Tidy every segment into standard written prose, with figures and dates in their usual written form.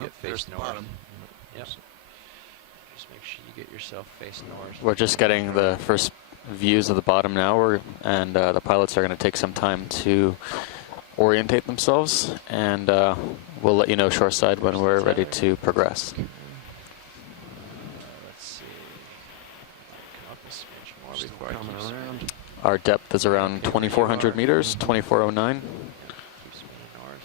Get face the north. bottom. Yep. Just make sure you get yourself face north. We're just getting the first views of the bottom now, and the pilots are going to take some time to orientate themselves, and we'll let you know shoreside when we're ready to progress. Let's see. Come up a smidge more Still before I coming keep around. Our depth is around 2,400 meters, 2,409. Keep spinning north.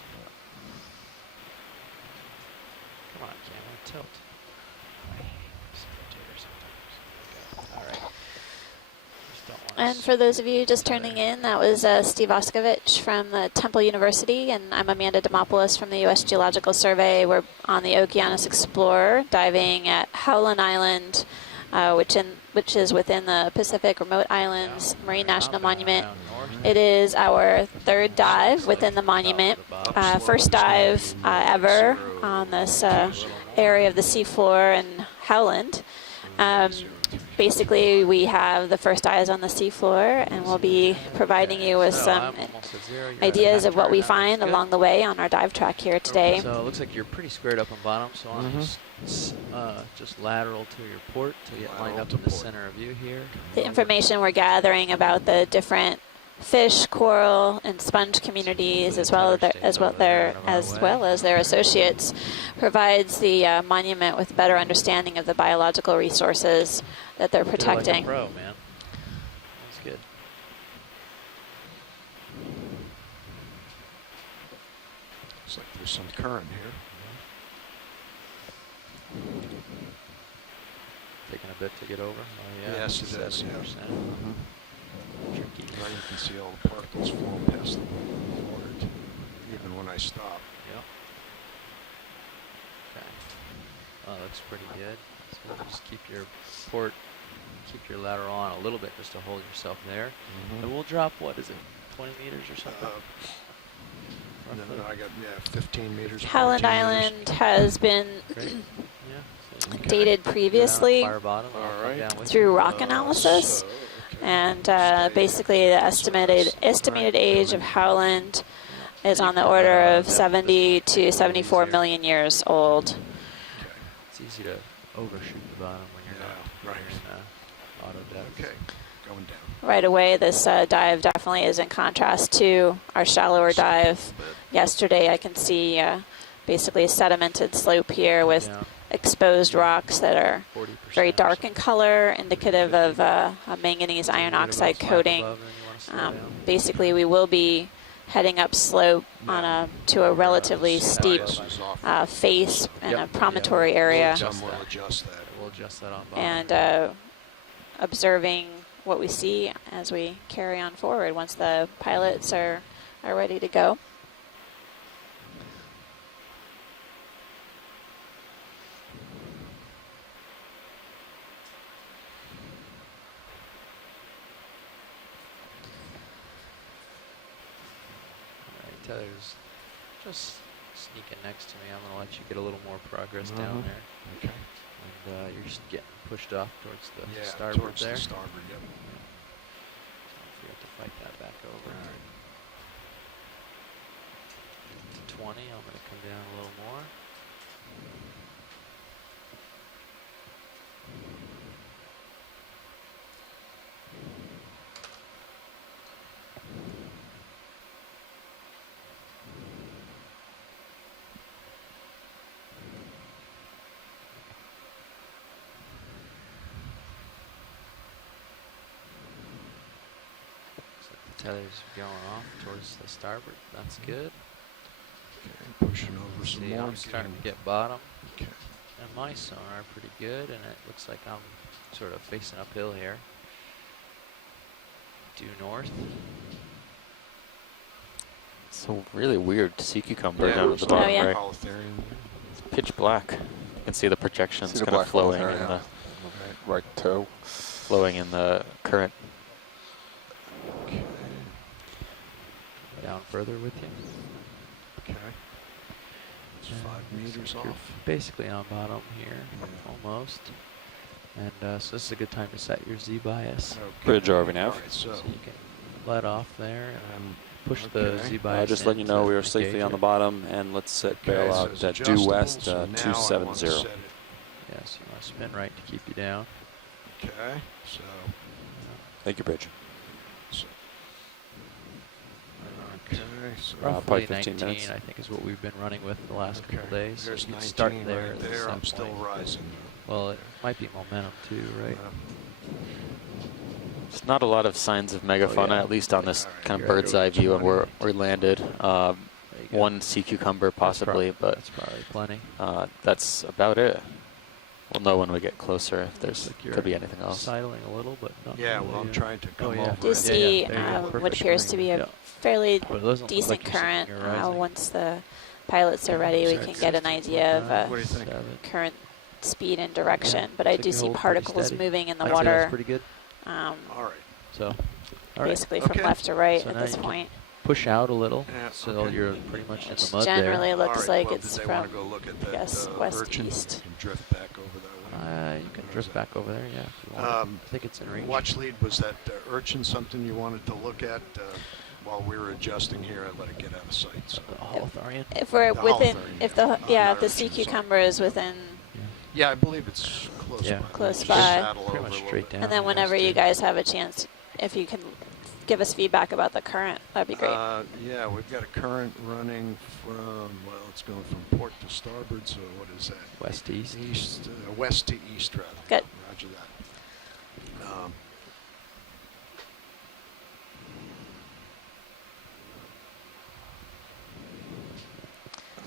Come on, camera, tilt. All right. Just don't want And for those of you just turning in, that was Steve Oskovich from the Temple University, and I'm Amanda Demopoulos from the U.S. Geological Survey. We're on the Okeanos Explorer, diving at Howland Island, which is within the Pacific Remote Islands Marine National Monument. It is our third dive within the monument, first dive ever on this area of the seafloor in Howland. Basically, we have the first eyes on the seafloor, and we'll be providing you with some ideas of what we find along the way on our dive track here today. So it looks like you're pretty squared up on bottom, so on just lateral to your port to get lined up in the center of view here. The information we're gathering about the different fish, coral, and sponge communities, as well as their associates, provides the monument with better understanding of the biological resources that they're protecting. You're like a pro, man. That's good. Looks like there's some current here. Taking a bit to get over. Oh, yeah. Yes, it is. 70%. Tricky. Right, you can see all the particles flowing past the board, even when I stop. Yep. Okay. Oh, looks pretty good. So just keep your port, keep your lateral on a little bit just to hold yourself there. And we'll drop, what is it, 20 meters or something? No, I got 15 meters. Howland 14 Island meters. has been dated previously through rock analysis. And basically the estimated age of Howland is on the order of 70 to 74 million years old. It's easy to overshoot the bottom when you're not in auto depth. Okay, going down. Right away, this dive definitely is in contrast to our shallower dive yesterday. I can see basically a sedimented slope here with exposed rocks that are very dark in color, indicative of a manganese iron oxide coating. Basically, we will be heading up slope on to a relatively steep face and a promontory area, We'll adjust that on bottom. and observing what we see as we carry on forward once the pilots are ready to go. Tether's just sneaking next to me. I'm going to let you get a little more progress down there. Okay. And you're just getting pushed off towards the Yeah, starboard towards there. the starboard, yep. Don't forget to fight that back over. To 20, I'm going to come down a little more. Tether's going off towards the starboard. That's good. Okay, pushing over some See, more. I'm starting to get bottom. Okay. And my sonar pretty good, and it looks like I'm sort of facing uphill here. Due north. It's a really weird sea cucumber Yeah, down at the bottom, Oh, yeah. right? Polytherium. It's pitch black. You can see the projections See the kind of black flowing hole in there, the right toe. flowing in the current. Okay. Down further with you. Okay. It's 5 meters You're off. basically on bottom here, almost. And so this is a good time to set your Z bias. Okay. Bridge ROV nav. All right, so So you can let off there. I'm push the Okay. Z-bias. Just letting you know we are safely on the bottom, and let's set barrel so out it's at due adjustable, west so now I wanna 270. set it. Yes, you want to spin right to keep you down. Okay, so, Thank you, Bridge. so okay, so probably Roughly 15 19, minutes. I think, is what we've been running with the last couple days. So there's you 19 start there. right at there. some I'm still point. rising. Well, it might be momentum too, right? There's not a lot of signs of megafauna, yeah. at least on this Alright, kind of you're at bird's eye view, and 20. we landed. There you go. One sea cucumber possibly, but That's probably plenty. that's about it. We'll know when we get closer if there's Looks like you're could be anything else. Sidling a little, but not Yeah, really, well, I'm trying to come yeah. over. Do you and- see there you go. what Perfect appears to be a Yeah. fairly But it doesn't look decent like you're current? sinking or rising. Once the pilots are ready, we Is that can get an 60, idea of 49, What do you think? 7. current speed and direction. Yeah, But I looks do like you see hold pretty particles steady. moving in the I'd say that's water, pretty good. um, All right. So, all right, basically from Okay. left to right So at now this you can point. push out a little, Yeah, so okay. you're pretty much in Which the mud generally there. looks All right, like well, it's did they wanna from, go look at I that, guess, urchin? west-east. And drift back over that way. You can drift back over there, yeah, if you want. I think it's in range. Watch lead, was that urchin something you wanted to look at while we were adjusting here? I let it get out of sight. So. The Holothurian. If we're The within, Holothurian, if the yeah. if the sea Not urchin, sorry. cucumber is within, Yeah, I believe it's close Yeah. by. Close Just by. saddle Pretty over much a little straight bit. down. and then Yeah, whenever us you too. guys have a chance, if you can give us feedback about the current, that'd be great. Yeah, we've got a current running from, well, it's going from port to starboard, so what is that? West east. East, west to east, rather. Good. Roger that.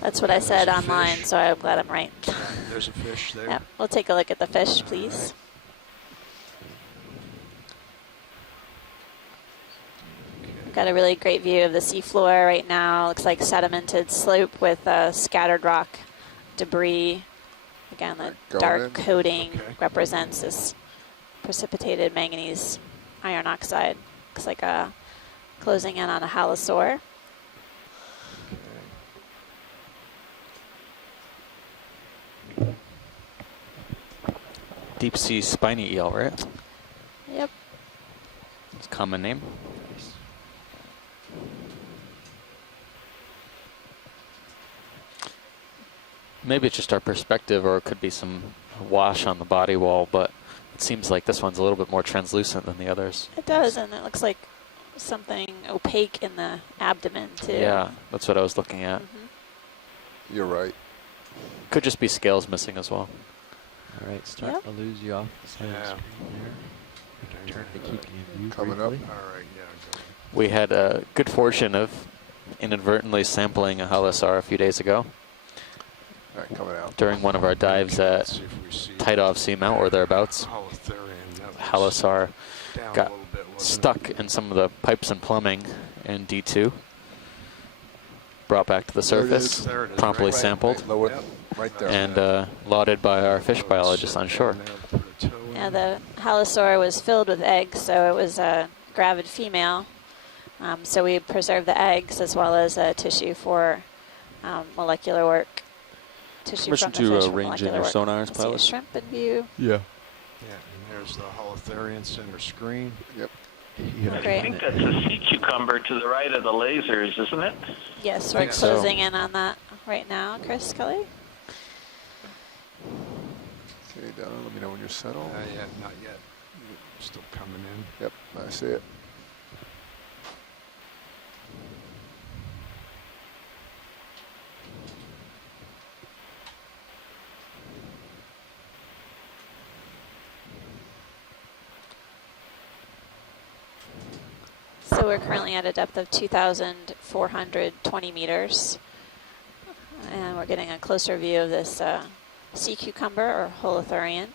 That's what I there's said a online, fish. so I'm glad I'm right. There's a fish there. Yep, we'll take a look at the fish, All please. Okay. Got a really great view of the seafloor right now. Looks like sedimented slope with scattered rock debris. Again, the Going dark in. coating Okay. represents this precipitated manganese iron oxide. Looks like closing in on a halosaur. Deep sea spiny eel, right? Yep. It's a common name. Maybe it's just our perspective, or it could be some wash on the body wall, but it seems like this one's a little bit more translucent than the others. It does, and it looks like something opaque in the abdomen, too. Yeah, that's what I was looking at. Mhm. You're right. Could just be scales missing as well. All right, starting to lose you off the side of the Yeah. screen there. We can turn to keep you in view Coming up. briefly. All right, yeah. Go. We had a good fortune of inadvertently sampling a halosaur a few days ago All right, coming out. during one of our dives Okay, at let's see if we see Tidov Seamount or thereabouts. Holothurian. That was Halosaur down got a little bit, wasn't it? stuck in some of the pipes and plumbing in D2. Brought back to the There it surface, is. There it is, promptly right, sampled, Right, lower, Yep. right there. and lauded by our fish biologists on shore. Down there, put a toe in. Yeah, the halosaur was filled with eggs, so it was a gravid female. So we preserved the eggs as well as tissue for molecular work. Tissue Permission from the to fish for range in molecular your work. sonars, I see a pilots? shrimp in view. Yeah. Yeah, and there's the Holothurian center screen. Yep. Yeah. Great. I think that's a sea cucumber to the right of the lasers, isn't it? Yes, we're think so. closing in on that right now, Chris Kelly. Okay, down. Let me know when you're settled. Yeah, not yet. Still coming in. Yep, I see it. So we're currently at a depth of 2,420 meters. And we're getting a closer view of this sea cucumber or holothurian.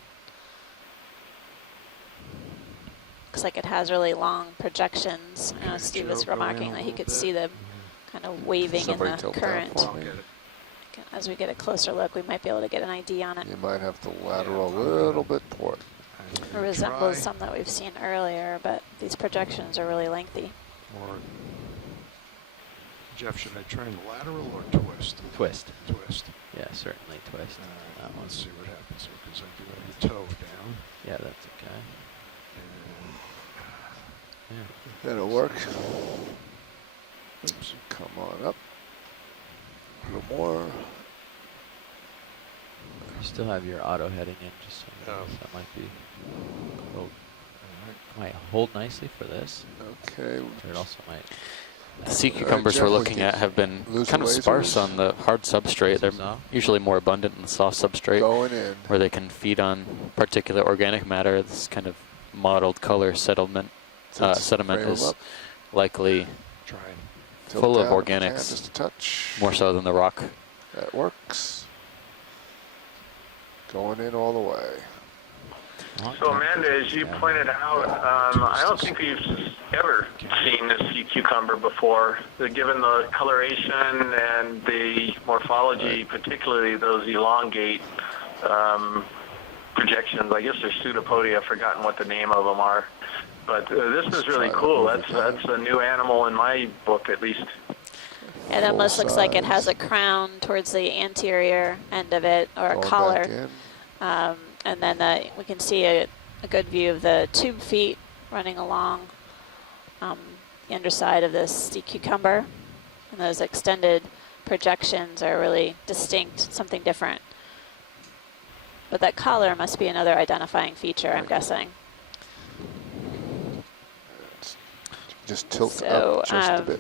Looks like it has really long projections. I know Okay, Steve was Joe, go in remarking a that he little could bit. see them kind of waving in Somebody the tilt that current. for I'll me. get it. As we get a closer look, we might be able to get an ID on it. You might have to lateral a little bit port. It resembles some that we've seen earlier, but these projections are really lengthy. Or, Jeff, should I try and lateral or twist? Twist. Twist. Yeah, certainly twist. Let's see what happens here, because I do have the toe down. Yeah, that's okay. And Yeah. That'll work. Oops, come on up. A little more. You still have your auto heading in, just so you know, Oh. so that might be. Oh, might hold nicely for this. Okay. Or it also might. The sea cucumbers we're looking at have been Lose kind of the sparse lasers. on the hard substrate. They're Lasers off. usually more abundant in the soft substrate, Going in. where they can feed on particular organic matter. This kind of mottled color sediment sediment Frame 'em is up. likely Try and Tilt full of down if you can, organics, just a touch. more so than the rock. That works. Going in all the way. So Amanda, as you pointed out, I don't think we've ever seen a sea cucumber before. Given the coloration and the morphology, particularly those elongate projections. I guess they're pseudopodia. I've forgotten what the name of them are. But this is really cool. That's a new animal in my book, at least. It almost Full looks like it has size. a crown towards the anterior end of it, or a Going back collar. in. And then we can see a good view of the tube feet running along the underside of this sea cucumber. And those extended projections are really distinct, something different. But that collar must be another identifying feature, I'm guessing. Just tilt So, up just a bit.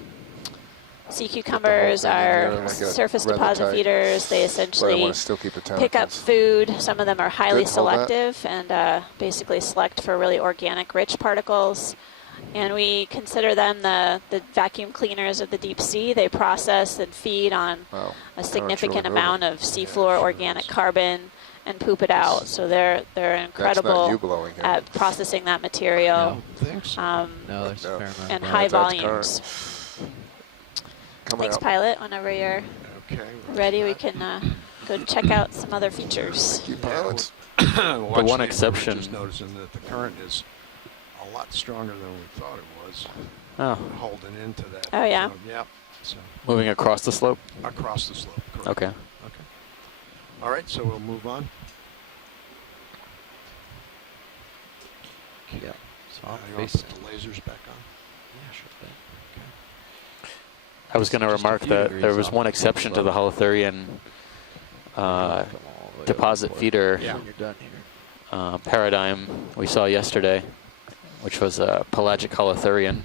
Sea cucumbers are like a surface rather deposit tight, feeders. They But I essentially want to still keep the pick up tentacles. food. Some of them are highly Good, hold that. selective and basically select for really organic, rich particles. And we consider them the vacuum cleaners of the deep sea. They process and feed on Wow. a significant really amount of seafloor sure organic is. carbon and poop it out. So they're That's not you incredible blowing here. at processing that material Thanks. No, there's No. a fair amount. and of high That's volumes. Coming Thanks, up. pilot. Whenever you're Okay. ready, we can go check out some other features. You pilots. The one exception- Just noticing that the current is a lot stronger than we thought it was, Oh, holding into that. Oh, yeah? Yeah. So moving across the slope. across the slope. Correct. Okay. Okay. All right. So we'll move on. Yeah. So I'm You want facing. to put the lasers back on? Yeah, sure thing. I was going to Just a remark few that degrees there was off one the exception to the slope. holothurian Come all the way deposit over. feeder Yeah. When you're done here. paradigm we saw yesterday, which was a pelagic holothurian,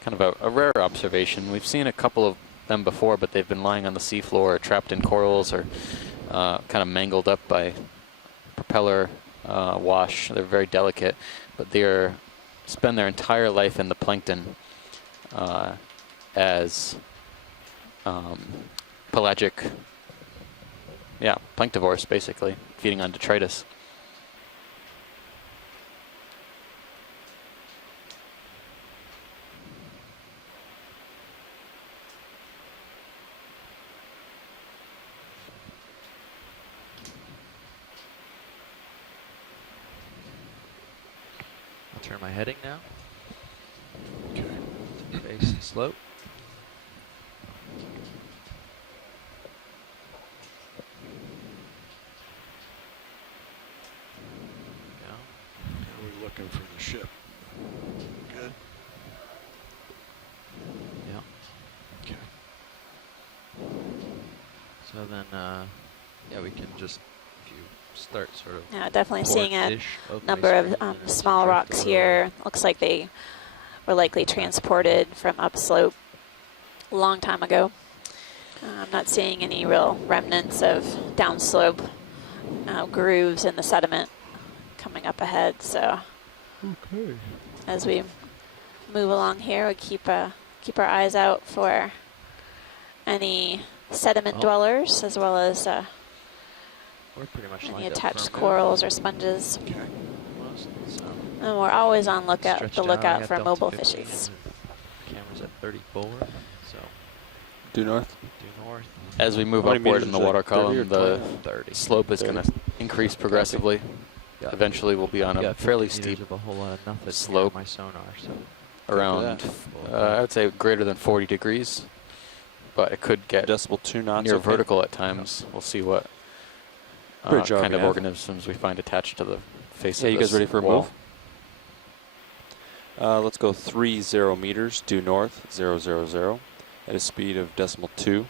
kind of a rare observation. We've seen a couple of them before, but they've been lying on the seafloor or trapped in corals or kind of mangled up by propeller wash. They're very delicate, but they spend their entire life in the plankton as pelagic, planktivores, basically, feeding on detritus. I'll turn my heading now. Okay. Face the slope. Go. Now we're looking for the ship. Good. Yeah. Okay. So then, yeah, we can just, if you start sort of. Yeah, definitely seeing a port-ish of my number of screen, and then small drift rocks over. here. Looks like they were likely transported from upslope a long time ago. I'm not seeing any real remnants of downslope grooves in the sediment coming up ahead. So Okay. as we move along here, we keep our eyes out for any sediment Oh. dwellers, as well as We're pretty much any lined up attached for a corals or sponges. Okay. almost, so And we're always on stretched the out. I lookout got for Delta mobile 15 fishies. and Cameras at 34, so Due north. due north. As we move How many upward meters in the is that, water 30 or column, the 30. slope is going to increase progressively. Yeah. Eventually, we'll be on We a got fairly 50 meters steep, of a whole lot of nothing slope. near my sonar, so around, I would say greater than 40 degrees, but it could get Decibel 2 knots. near okay. vertical at times. We'll see what Great job, kind of Gav. organisms we find attached to the face Yeah, of you guys this ready for a wall. move? Let's go 30 meters due north, 000. at a speed of .2.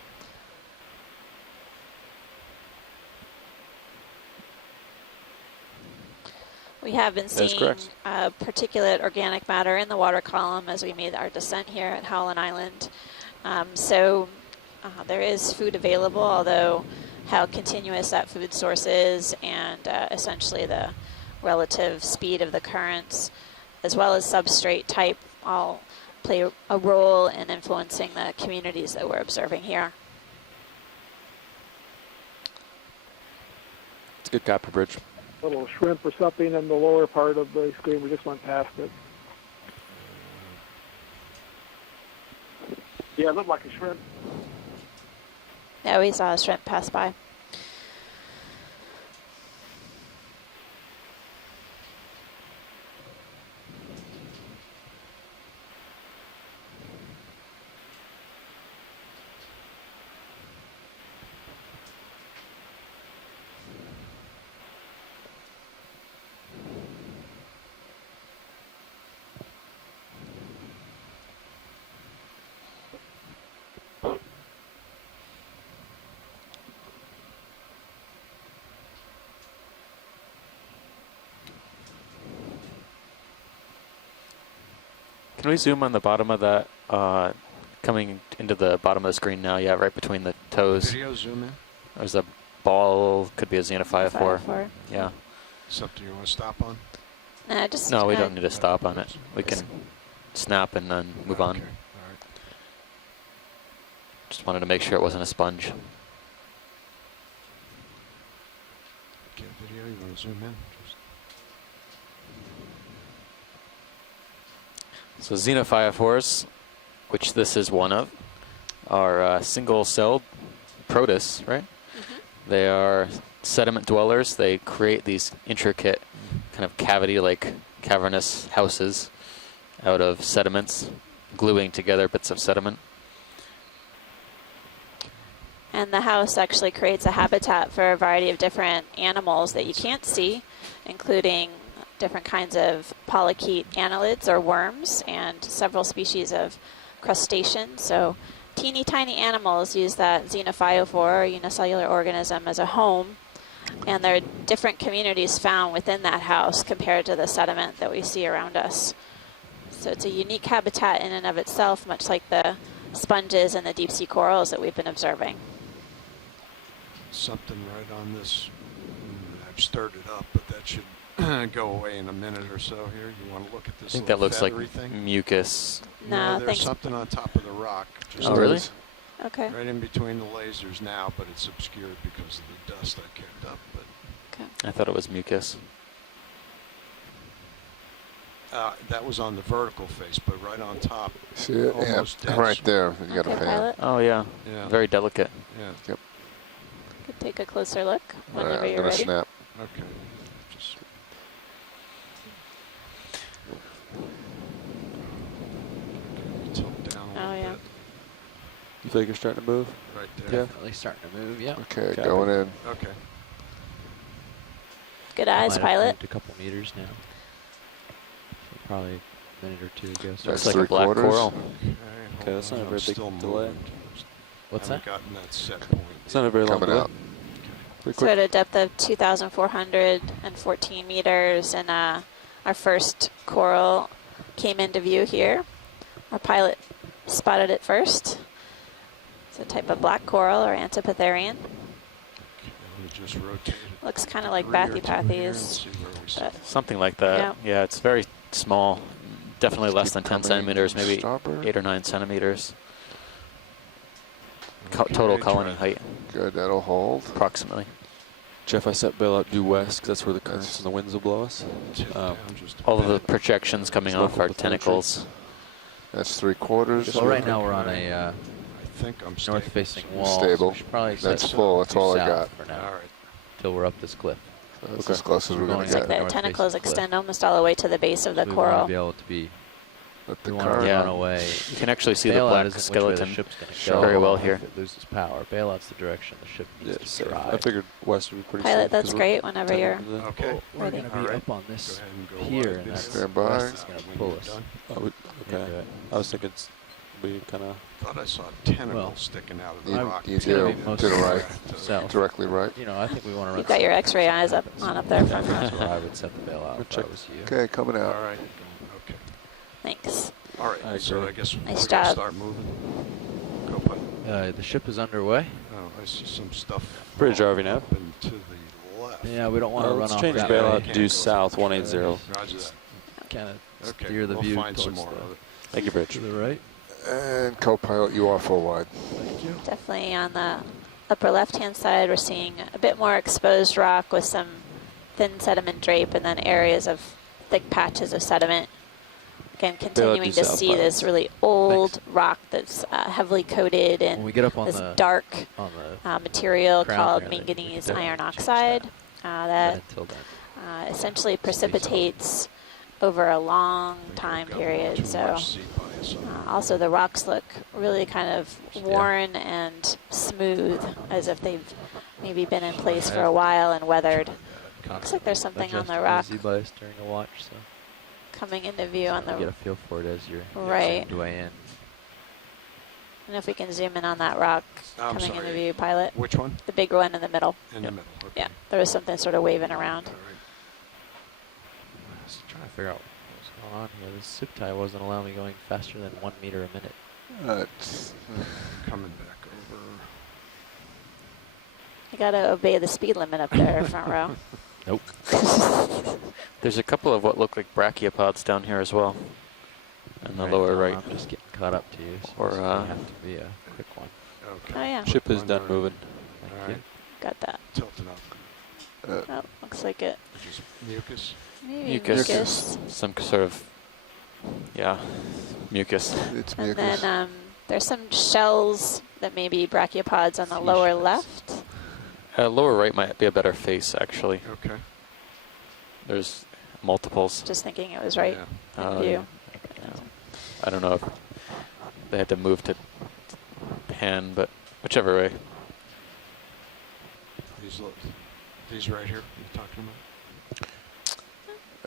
We have been That is seeing correct. particulate organic matter in the water column as we made our descent here at Howland Island. So there is food available, although how continuous that food source is and essentially the relative speed of the currents, as well as substrate type, all play a role in influencing the communities that we're observing here. It's a good copper bridge. Little shrimp or something in the lower part of the screen. We just went past it. Yeah, it looked like a shrimp. Yeah, we saw a shrimp pass by. Can we zoom on the bottom of that, coming into the bottom of the screen now? Yeah, right between the toes. Video zoom in. There's a ball, could be a Xenophi 4. Yeah. Something you want to stop on? Just No, we don't need to stop on it. We can snap and then move on. Okay. All right. Just wanted to make sure it wasn't a sponge. Okay, video. You want to zoom in? So Xenophyophores, which this is one of, are single-celled protists, right? Mm-hmm. They are sediment dwellers. They create these intricate kind of cavity-like cavernous houses out of sediments, gluing together bits of sediment. And the house actually creates a habitat for a variety of different animals that you can't see, including different kinds of polychaete annelids or worms and several species of crustaceans. So teeny tiny animals use that xenophyophore or unicellular organism as a home, and there are different communities found within that house compared to the sediment that we see around us. So it's a unique habitat in and of itself, much like the sponges and the deep sea corals that we've been observing. Something right on this. I've stirred it up, but that should go away in a minute or so here. You want to look at this I think little that looks like feathery thing? mucus. No, there's thanks. something on top of the rock. Just Oh, really? Okay. right in between the lasers now, but it's obscured because of the dust I kicked up. But I thought it was mucus. that was on the vertical face, but right on top. See it? Almost Yeah, dense. right there. You got Okay, a fan. pilot. Oh, yeah. Yeah. Very delicate. Yeah. Yep. Could take a closer look All right, whenever I'm you're gonna ready. snap. Okay. Just tilt down a Oh, little yeah. bit. You feel like you're starting to move? Right there. Yeah. Definitely starting to move. Yeah. Okay, Copy. going in. Okay. Good eyes, Might have pilot. moved a couple meters now. So probably a minute or two ago. So Looks That's like a black 3/4. coral. Okay, Okay, that's hold not a on, very I'm big still delay. moving. what's Haven't that? gotten that set point. It's not a very long Coming delay. out. Pretty So quick. at a depth of 2,414 meters, and our first coral came into view here. Our pilot spotted it first. It's a type of black coral or Antipatherian. Let me just rotate it. Looks kind of like degree or two here and bathypathes. see where we sit. But Something like that. Yeah, it's very small. Definitely less than 10 Coming centimeters, maybe starboard. 8 or 9 centimeters. Okay, Total colony try- height, Good, that'll hold. approximately. Jeff, I set bail out due west because that's where the currents and the winds will blow us. Tip Oh. down just a All of the bit. projections coming It's off local are pathology. tentacles. That's 3/4. Well, right now we're on a I think I'm stable. north-facing wall. So Stable. we should probably That's set full. That's due all I south got. For All now, right. till we're up this cliff. That's Okay. as close as we're We're going going it's to like get. the north tentacles facing cliff. extend almost all the way to the base of the So we want to coral. be able to be. Let the We want to current. Yeah. run away. You can actually see the Bailout black isn't which way skeleton the ship's gonna go very well if here. it loses power. Bailout's the direction the ship Yeah, needs to safe. drive. I figured west would be pretty Pilot, safe. that's 'cause we're great whenever 10 you're into the- Okay. We're ready. going to be All right. up on Go this ahead and go here, wide. and that's Stand the by. west is going to When pull you're us. done. Oh, We can do okay. it. I was thinking Be kind of. Thought I saw a tentacle Well, sticking out of the You, rock. you It's gonna do be to most the right, south. directly right. You know, I think we want to run. You've got your south. X-ray eyes up there front row. That's where I would set the bail out if I check. was you. Okay, coming out. All right. Okay. Thanks. All right. I So agree. I guess Nice we're gonna job. start moving. Go pilot. The ship is underway. Oh, I see some stuff. Bridge RV nav. up and to the left. Yeah, we don't want to run Let's off change that bail way. out due south 180. Roger that. Kind of Okay. steer the we'll view find some towards more the, of it. Thank you, Bridge. to the right. And co-pilot, you are full wide. Thank you. Definitely on the upper left-hand side, we're seeing a bit more exposed rock with some thin sediment drape and then areas of thick patches of sediment. Again, continuing due to south, see pilot. this really old Thanks. rock that's heavily coated When in we get up on this the dark on the material crown called there, then we can manganese definitely iron change oxide but that until then, essentially solid. precipitates over a long I think time we've got period. too So much seat bias on it. also the rocks look really kind of worn and smooth, as if they've maybe been in place for a while and weathered. Looks like there's something on the rock Z-bias during the watch, so coming into view on you get the a feel for it as you're right. zoomed way in. And if we can zoom in on that rock I'm coming into sorry. view, pilot, Which one? the big one in the middle. In the middle. Okay. Yeah, there was something sort of waving around. All right. I was trying to figure out what was going on here. This zip tie wasn't allowing me going faster than 1 meter a minute. Coming back over. You gotta obey the speed limit up there, front row. Nope. There's a couple of what look like brachiopods down here as well. In the lower right. I'm just getting caught up to you, so Or, this may have to be a quick one. Okay. Oh yeah, Ship is done moving. Thank All you. right. got that. Tilting up. Oh, looks like it. Just mucus. Maybe Mucus. mucus. Some sort of, yeah, mucus. It's And mucus. then there's some shells that may be brachiopods on the lower left. Lower right might be a better face, actually. Okay. There's multiples. Just thinking it was right Yeah. in view. Yeah. I don't know if they had to move to pan, but whichever way. These right here you're talking about?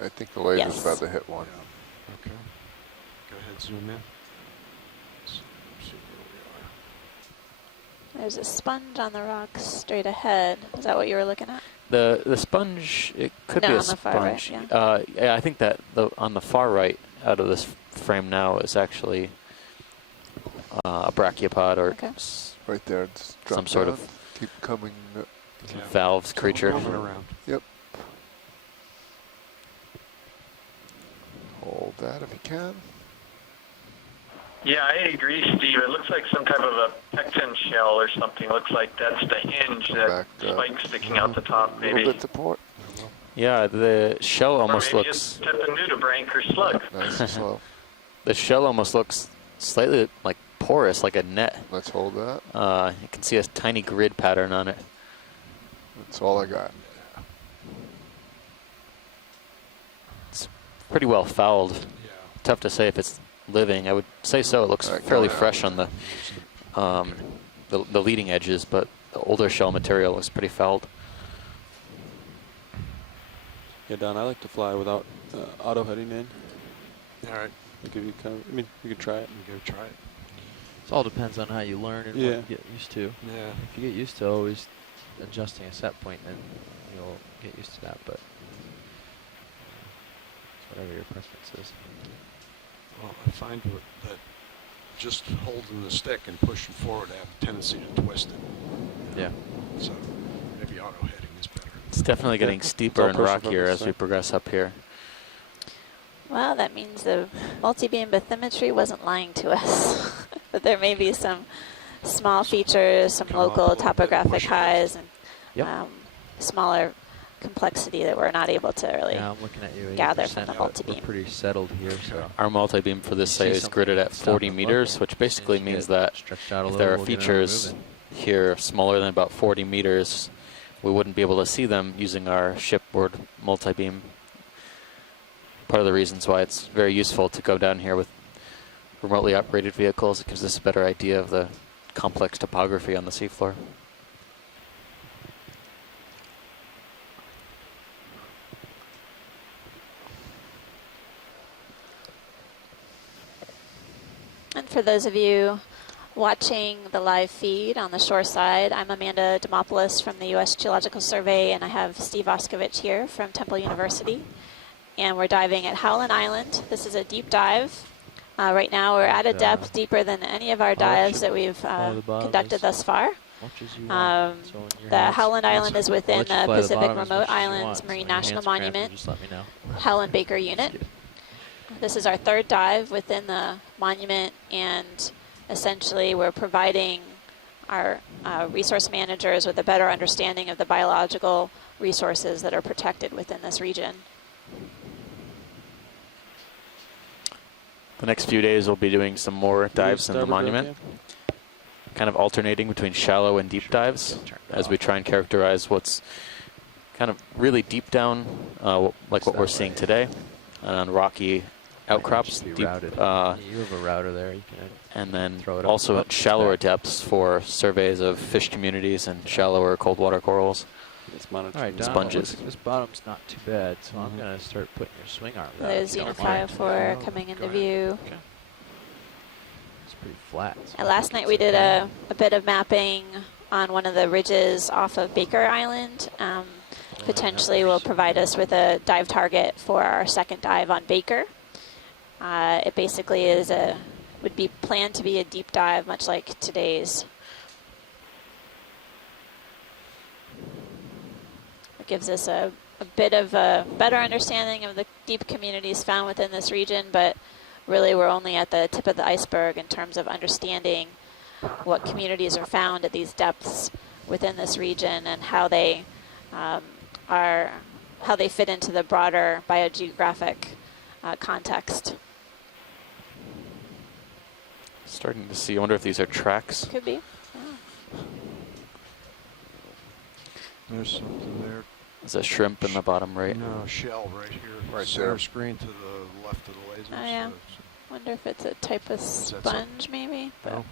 I think the laser's Yes. about to hit one. Yeah. Okay. Go ahead, zoom in. Let's see where we There's a sponge on the rocks straight ahead. Is that what you were looking at? The sponge, it could No, be a on the far right, sponge. yeah. Yeah, I think that on the far right out of this frame now is actually a brachiopod or Okay. Right there. It's Some drop sort down. of- Keep coming. are. Yeah. valves creature. Coming around. Yep. Hold that if you can. Yeah, I agree, Steve. It looks like some type of a pectin shell or something. Looks like that's the hinge, that Back up. spike sticking out the top, A maybe. little bit to port. Yeah, the shell Or almost maybe looks. it's just a nudibranch or slug. Nice and slow. The shell almost looks slightly like porous, like a net. Let's hold that. You can see a tiny grid pattern on it. That's all I got. Pretty well fouled. Yeah. Tough to say if it's living. I would say so. It looks Alright, fairly go fresh on the leading edges, but the older shell material looks pretty fouled. Yeah, Don, I like to fly without auto heading in. All right. Like if you kind of, I mean, you could try it. Go try it. It all depends on how you learn and Yeah. what you get used to. Yeah. If you get used to always adjusting a set point, then you'll get used to that. But it's whatever your preference is. Well, I find that just holding the stick and pushing forward, I have a tendency to twist it. Yeah. So maybe auto heading is better. It's definitely getting It's steeper all and pressure rockier focused, as we so. progress up here. Well, that means the multi-beam bathymetry wasn't lying to us. But there may be some small features, some Come up a local little bit, topographic push it. highs, and Yep. smaller complexity that we're not able to really Yeah, I'm looking at you. gather 80%, from the but multi-beam. We're pretty settled here, so. Our multi-beam for this You see site is something gridded at south 40 of meters, Buffalo. which As basically soon as you means get that stretched out a if little, there are we'll get it features moving. here smaller than about 40 meters, we wouldn't be able to see them using our shipboard multi-beam. Part of the reasons why it's very useful to go down here with remotely operated vehicles. It gives us a better idea of the complex topography on the seafloor. And for those of you watching the live feed on the shore side, I'm Amanda Demopoulos from the U.S. Geological Survey, and I have Steve Oskovich here from Temple University. And we're diving at Howland Island. This is a deep dive. Right now we're at a depth deeper than any of our dives that we've conducted thus far. The Howland Island is within the Pacific Remote Islands Marine National Monument, Howland Baker Unit. This is our third dive within the monument, and essentially we're providing our resource managers with a better understanding of the biological resources that are protected within this region. The next few days we'll be doing some more dives in the monument, kind of alternating between shallow and deep dives as we try and characterize what's kind of really deep down, like what we're seeing today, on rocky outcrops. Deep, you have a router there. You can and then throw it also up at shallower depths for surveys of fish communities and shallower cold water corals. All right, Don, sponges. this bottom's not too bad, so I'm going to start putting your swing arm down. There's Unit 504 coming into view. Okay. It's pretty flat. So And last night we did a bit of mapping on one of the ridges off of Baker Island. Potentially will provide us with a dive target for our second dive on Baker. It basically would be planned to be a deep dive, much like today's. It gives us a bit of a better understanding of the deep communities found within this region, but really we're only at the tip of the iceberg in terms of understanding what communities are found at these depths within this region and how they fit into the broader biogeographic context. Starting to see, I wonder if these are tracks. Could be. There's something there. There's a shrimp in the bottom right. No, shell right here. Right center there. screen to the left of the laser. Oh, yeah. Wonder if it's a type of sponge, maybe, but No?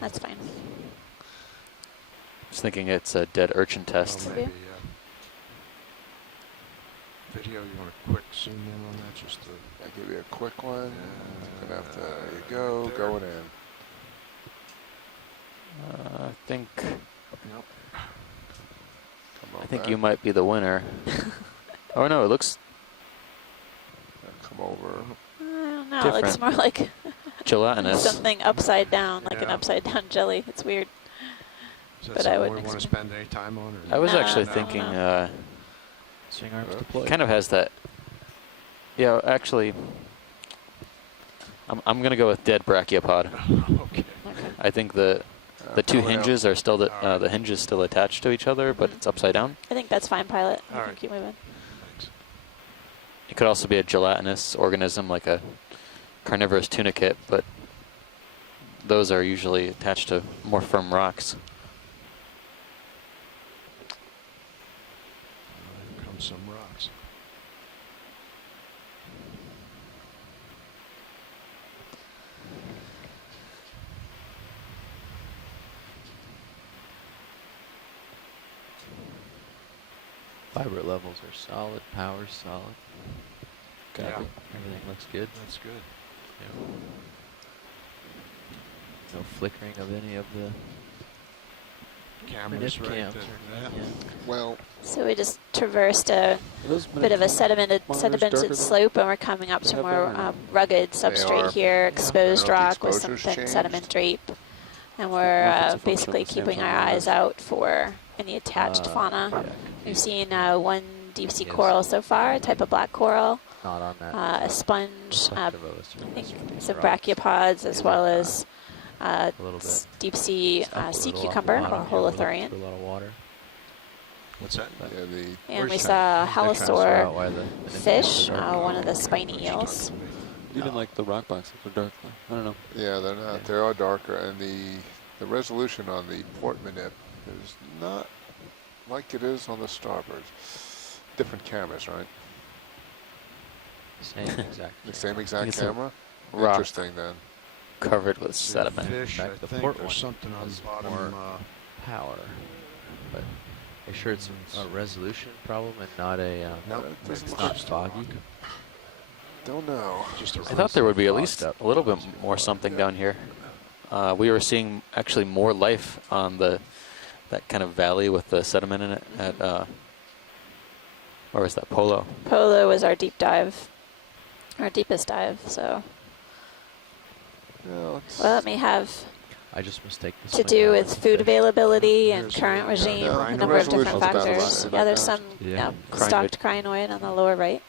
that's fine. I was thinking it's a dead urchin test. Oh, maybe, Video, you want a quick zoom in on that? Just to I'll give you a quick one. Gonna have to, there you go, there. going in. I think Nope. Come on I think back. you might be the winner. Oh no, it looks Come over. I don't know. It looks Different. more like gelatinous. something upside down, like an Yeah. upside down jelly. It's weird. Is that But I something wouldn't we want to expect- spend any time on? Or I was No, actually no, thinking, no. Swing arms deployed. kind of has that. Yeah, actually, I'm gonna go with dead brachiopod. Okay. I think the two coming out. hinges are still Alright. the hinges still attached to each other, but it's upside down. I think that's fine, pilot. You All can right. keep moving. Thanks. It could also be a gelatinous organism like a carnivorous tunicate, but those are usually attached to more firm rocks. Here comes some rocks. Fiber levels are solid, power's solid. Yeah. Everything looks good. That's good. No flickering of any of the Cameras manip right cams there. or anything. Yeah. Well, So we just traversed a bit of a sedimented slope, and we're coming up to have more that? rugged are. substrate here, exposed I don't know if rock the with some exposure's thin changed. sediment drape. And if we're it's a function basically of the same keeping our time. eyes out for any attached fauna. Yeah, We've seen one deep sea Yes. coral so far, a type of black coral, not on that. a sponge, I Collectivist think or some rock. brachiopods, as well as A little bit. deep sea Stuck a sea little off the cucumber, bottom or here, we're looking holothurian. through a lot of water. What's that? yeah, the And we Where's saw a They're trying to sort halosaur out why the manip fish, cams are dark. one of the spiny eels. Even like the rock boxes are dark. I don't know. yeah, they're not. They are darker, and the resolution on the port manip is not like it is on the starboard. Different cameras, right? Same exact. The same exact It's a camera. rock. Interesting then. Covered with See, sediment. Fish, In I fact, the think port there's one something on has the bottom. more power, but are you sure it's a resolution problem and not a Nope. It's it's not foggy? Don't know. Just a I thought there would be at Logged least up a little bit too more far. something down here. We were seeing actually more life on that kind of valley with the sediment in it at, or is that Polo? Polo was our deep dive, our deepest dive. So, Yeah, let's- well, it may have I just mistake this to for do now with as a food fish. availability and Here's current the, regime, no, a the number of different resolution's about factors. about Yeah, there's that. some Yeah. stocked crinoid on the lower right.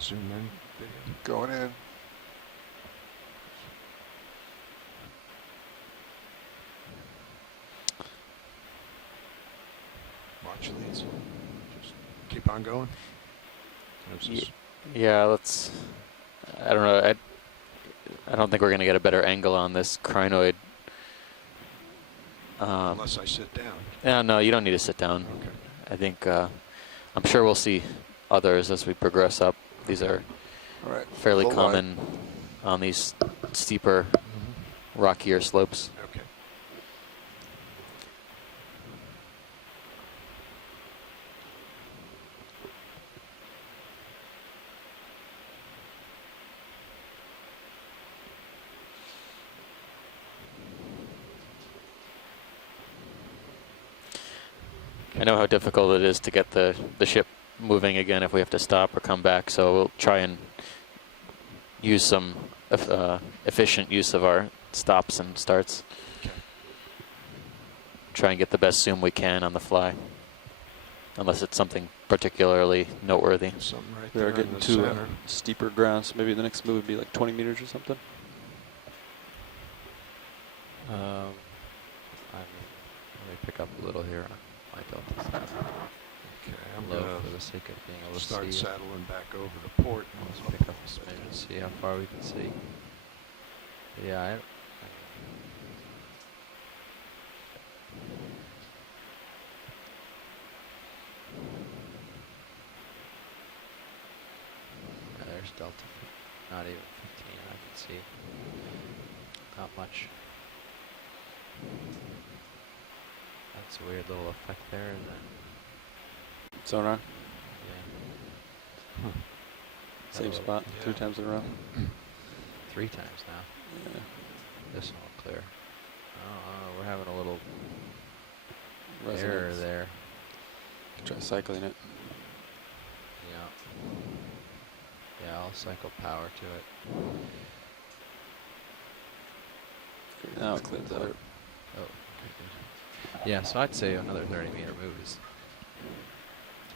Zoom in. Video. Going in. Watch leads. Just keep on going. There's this- Yeah, let's. I don't know. I don't think we're going to get a better angle on this crinoid. Unless I sit down. Yeah, no, you don't need to sit down. Okay. I think I'm sure we'll see others as we progress up. These are All right. fairly Full light. common on these steeper, rockier slopes. Okay. I know how difficult it is to get the ship moving again if we have to stop or come back, so we'll try and use some efficient use of our stops and starts. Okay. Try and get the best zoom we can on the fly, unless it's something particularly noteworthy. Something right We there are in getting the to center. steeper ground, so maybe the next move would be like 20 meters or something. I mean, let me pick up a little here on my delta. Okay, I'm Low gonna for the sake of being able to start see. saddling back over the port. Let's pick up a smidge and see how far we can see. Yeah, yeah, there's delta. Not even 15. I can see. Not much. That's a weird little effect there, isn't it? Sonar, Yeah. same Hello. spot, Yeah. 3 times in a row. 3 times now. Yeah. This one will clear. Oh, we're having a little error Resonance. there. Try cycling it. Yeah. Yeah, I'll cycle power to it. Now it cleans out. Oh, okay, good. Yeah, so I'd say another 30-meter move is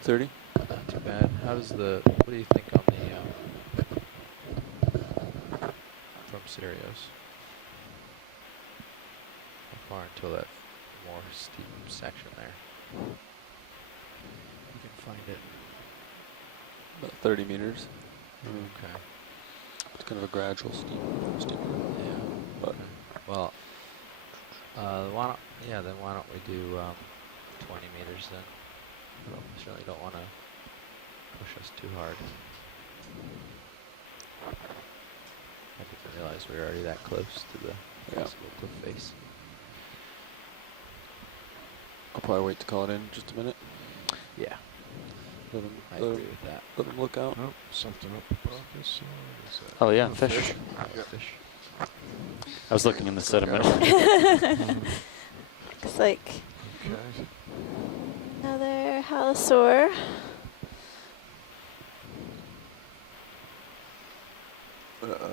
30? not too bad. How does what do you think on the, from Sirius? How far until that more steep section there? You can find it. About 30 meters. Okay. It's kind of a gradual steep. Yeah. But Okay. Well, then why don't we do 20 meters then? We certainly don't want to push us too hard. I didn't realize we were already that close to the Yeah. possible cliff face. I'll probably wait to call it in just a minute. Yeah, Let them, I let agree them, with that. let them look out. Oh, something up above this. What is that? Oh yeah, Oh, fish. Yeah. Fish. I was looking in the sediment. Looks like Okay. another halosaur. Uh-oh.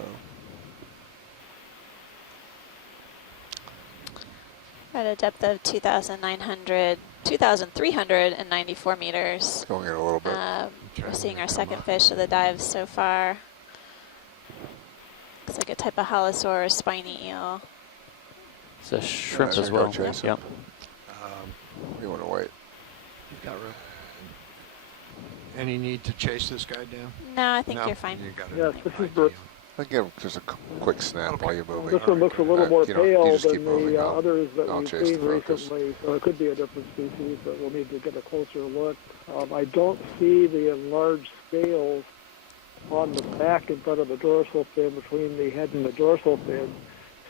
At a depth of 2,394 meters. Going in a little bit. We're Okay, seeing they our come second up. fish of the dive so far. Looks like a type of halosaur or spiny eel. It's a shrimp Yeah, as go well. chase it. Yep. We want to wait. You've got room. Any need to chase this guy down? No, I think No? you're fine. You got it. Yes, this is Bert. I'll give just a quick snap while you're moving. This one looks a little more You pale just than keep moving. the others that I'll we've chase seen the focus. recently, so it could be a different species, but we'll need to get a closer look. I don't see the enlarged scales on the back in front of the dorsal fin, between the head and the dorsal fin,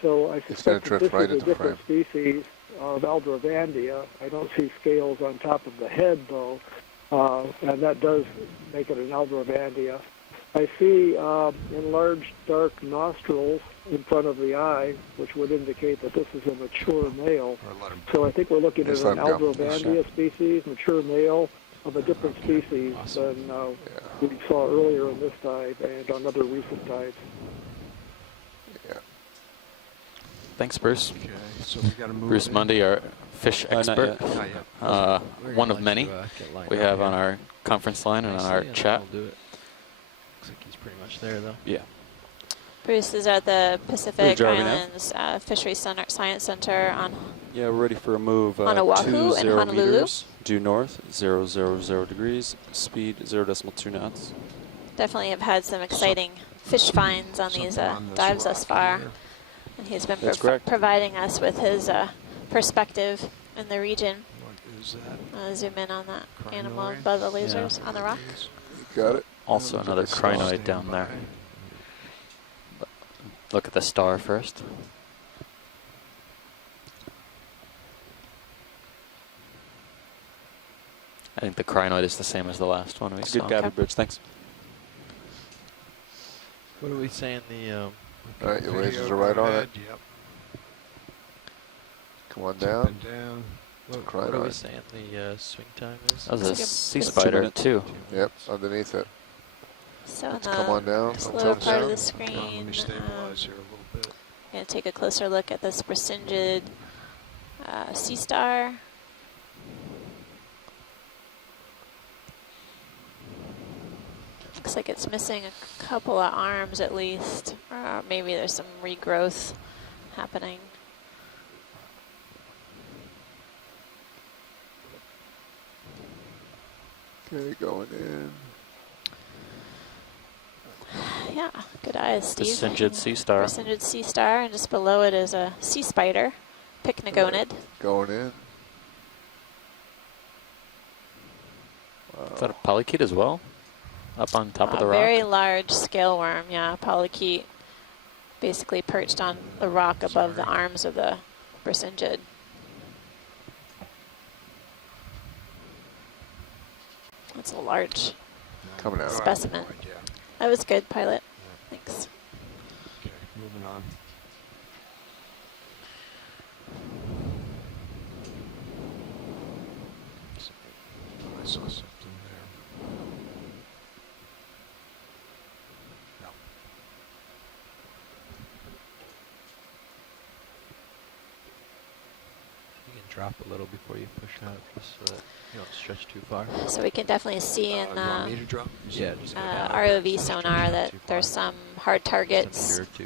so I It's going suspect to that drift this right is a into different frame. species of Aldrovandia. I don't see scales on top of the head, though, and that does make it an Aldrovandia. I see enlarged dark nostrils in front of the eye, which would indicate that this is a mature male. So I think we're looking at Just an let him go. Aldrovandia species, mature male of a different species than we saw earlier in this dive and on other recent dives. Yeah. Thanks, Bruce. Okay, so we got to move. Bruce it in. Mundy, our fish Not expert. yet. Not yet. We're One gonna of let many you, get lined we up have here on our conference line and on nicely, our then chat. We'll do it. Looks like he's pretty much there, though. Yeah. Bruce is at the Pacific driving now? Islands Fisheries Science Center on Yeah, we're ready for a move. On Oahu 20 and Honolulu? meters due north, 000 degrees, speed 0.2 knots. definitely have had some exciting fish finds on these Something on this dives thus rock far. here. And he's been That's correct. providing us with his perspective in the region. What is that? Zoom in on that animal Crinoid? above the lasers on the rock. You got it? Also Looks another like it's crinoid Stand down there. by. Look at the star first. I think the crinoid is the same as the last one we Good saw. Gabby Bridge, thanks. What are we saying? The All right, your Video lasers are right on overhead, it. Yep. Come on Up down. and down. what are we Crinoid. saying? The swing time is. That was a Looks like a- sea it's 2 spider minutes. too. Yep, underneath it. So in Let's come on the down. this I'll lower tilt part of down. the Let screen, me stabilize here a little bit. going to take a closer look at this Brisingid sea star. Looks like it's missing a couple of arms at least. Maybe there's some regrowth happening. Okay, going in. Yeah, good eyes, Steve. Brisingid sea star. Brisingid sea star, and just below it is a sea spider, pycnogonid. Going in. Is that a polychaete as well? Up on top of the A rock? very large scale worm, yeah, polychaete, basically perched on the rock above the arms of the Brisingid. That's a large Coming out. specimen. Yeah. That was good, pilot. Thanks. Okay, moving on. I saw something there. No. You can drop a little before you push out, just so that you don't stretch too far. So we can definitely see in You want me to drop? Yeah, just go down. ROV sonar that there's some hard targets, Just a meter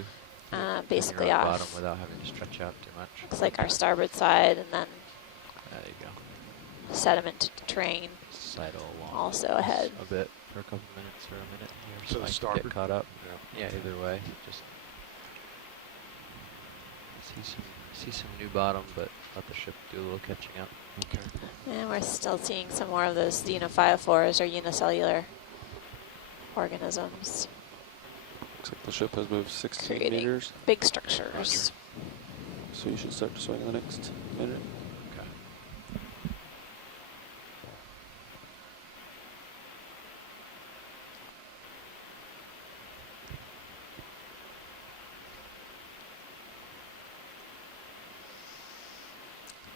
or two. basically Bring your off. bottom without having to stretch out too much. Looks like our starboard side, and then There you go. sediment terrain Sidle along. also ahead. A bit for a couple minutes or a minute here, To so the I can starboard? get caught up. Yeah. Yeah, either way, just see some new bottom, but let the ship do a little catching up. Okay. And we're still seeing some more of those uniphylophores or unicellular organisms, Looks like the ship has moved 16 creating meters, big structures. so you should start to swing in the next minute. Okay.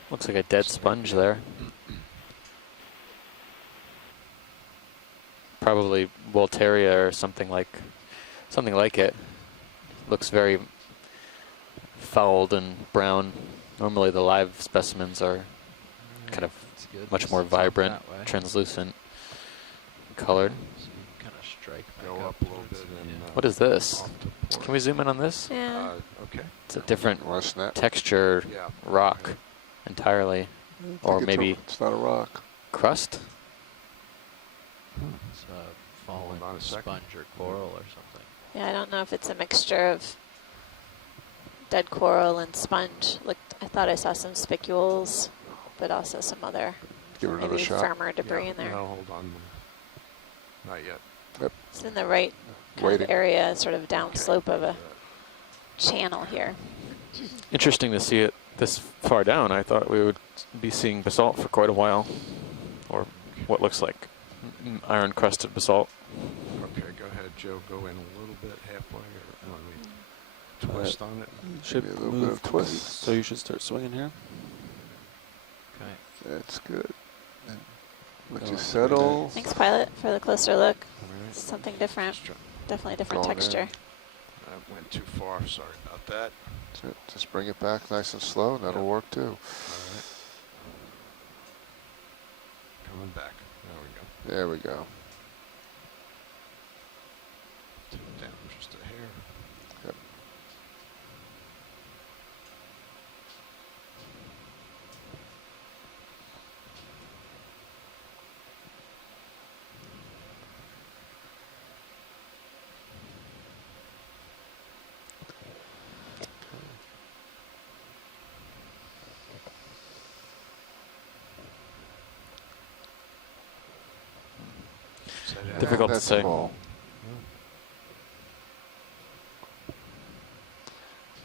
Looks like a dead sponge there. Probably Walteria or something like it. Looks very fouled and brown. Normally the live specimens are kind of That's good. much Just more tilt vibrant, that way. translucent colored. So you can kind of strike back Go up a little bit towards- and yeah. What is this? off to port. Can we zoom in on this? Yeah. Okay. It's a different Want to snap? texture Yeah. rock entirely. I think Or it's maybe it's not a rock. crust? It's a fallen Hold on a second. sponge or coral or something. Yeah, I don't know if it's a mixture of dead coral and sponge. I thought I saw some spicules, but also some other Give it another maybe shot. firmer debris in there. No, hold on. Not yet. Yep. It's in the right kind Waiting. of area, sort of Okay. downslope of a channel here. Interesting to see it this far down. I thought we would be seeing basalt for quite a while, or what looks like iron-crusted basalt. Okay, go ahead, Joe. Go in a little bit halfway, or let me twist on it. Should Maybe a little move bit of twist. So you should start swinging here. Okay. That's good. And let you Oh, settle. Thanks, pilot, for the closer look. All right. Something different. Just try- Definitely different Going in. texture. That went too far. Sorry about that. That's it. Just bring it back nice and slow, and that'll Yeah. work too. All right. Coming back. There we go. There we go. Tip it down just a hair. Yep. Set it Difficult to That's say. full.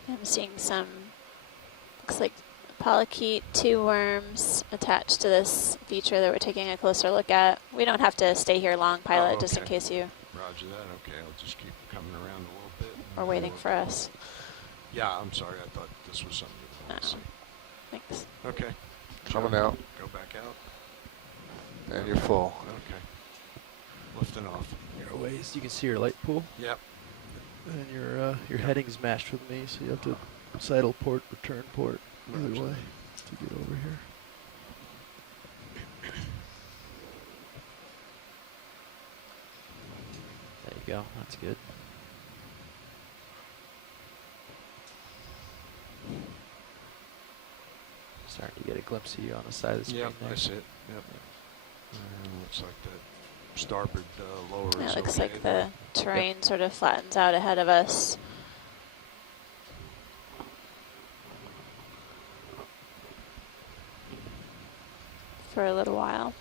I'm seeing some, looks like polychaete, 2 worms attached to this feature that we're taking a closer look at. We don't have to stay here long, pilot, just in okay. case you Roger that. Okay, I'll just keep coming around a little bit. are waiting for us. Yeah, I'm sorry. I thought this was something you wanted to see. Thanks. Okay. Coming Joe, out. Go back out. And you're full. Okay. Lifting off. Your ways, you can see your light pool, Yep. and your heading's matched with me, so you have to sidle port, return port, either Roger. way to get over here. There you go. That's good. Starting to get a glimpse of you on the side of the screen Yep, there. I see it. Yep. And looks like that starboard lower Yeah, is it looks okay like there. the terrain sort of flattens out ahead of us. For a little while.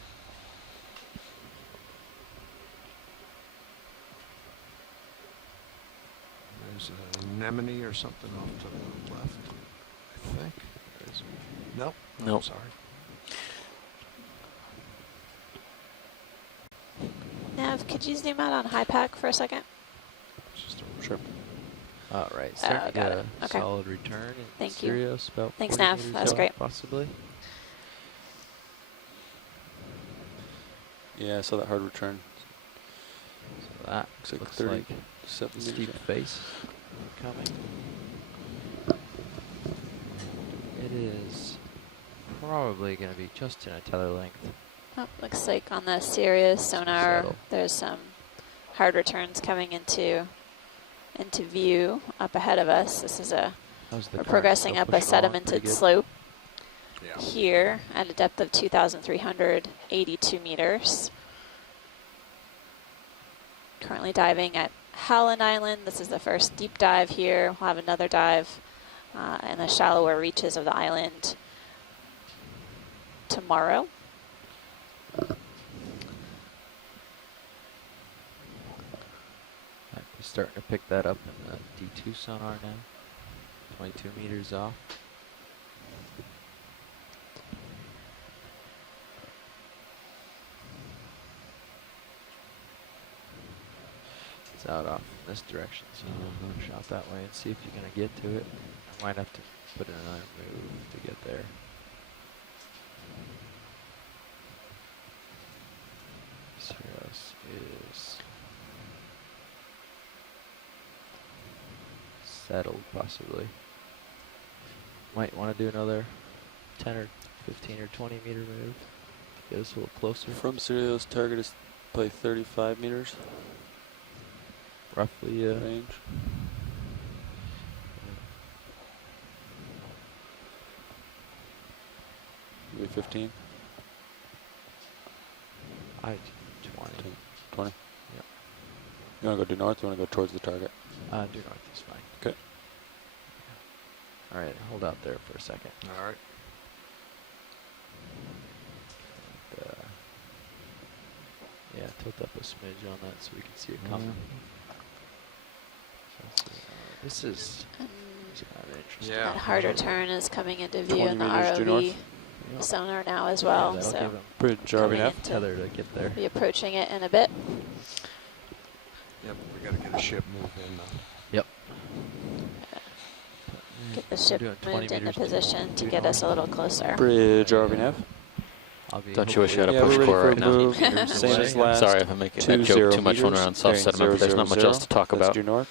There's an anemone or something off to the left, I think. There's nope. Nope. Sorry. Nav, could you zoom out on high pack for a second? Just a Sure. All right, starting to got get it. a Okay. solid return. In Thank you. Sirius, about Thanks, 40 Nav. meters That was off, great. Possibly. Yeah, I saw that hard return. So that Looks like looks 30, like 7 a steep meters. face coming. It is probably going to be just in a tether length. Oh, looks like on the Sirius sonar, Settle. there's some hard returns coming into view up ahead of us. This is How's the we're current progressing still up a pushing along sedimented pretty good? slope Yeah. here at a depth of 2,382 meters. Currently diving at Howland Island. This is the first deep dive here. We'll have another dive in the shallower reaches of the island tomorrow. Right, we're starting to pick that up in the D2 sonar now. 22 meters off. It's out off in this direction, so I'm going to shot that way and see if you're going to get to it. I might have to put in another move to get there. Sirius is settled, possibly. Might want to do another 10 or 15 or 20 meter move to get us a little closer. From Sirius, target is probably 35 meters Roughly, range. Maybe 15, I 20. 20. You want to go due north? You want to go towards the target? Due north is fine. Okay. All right, hold out there for a second. All right. Yeah, tilt up a smidge on that so we can see it coming. This is kind of interesting. Yeah. That harder turn is coming into view 20 in the meters due north. ROV sonar now as well. that'll give So 'em Bridge coming RVF. into- tether to get there. be approaching it in a bit. Yep, we got to get a ship moved in. Yep. Get the We're ship doing 20 moved into meters position to due get us a north. little closer. Bridge RVF. I'll be Don't you wish you had a Yeah, push we're ready core for right a now? move. Meters Same away. as last. Sorry if I'm making that 20 joke too much when meters, we're on soft bearing sediment, but there's not much 000. else to talk That's about. due north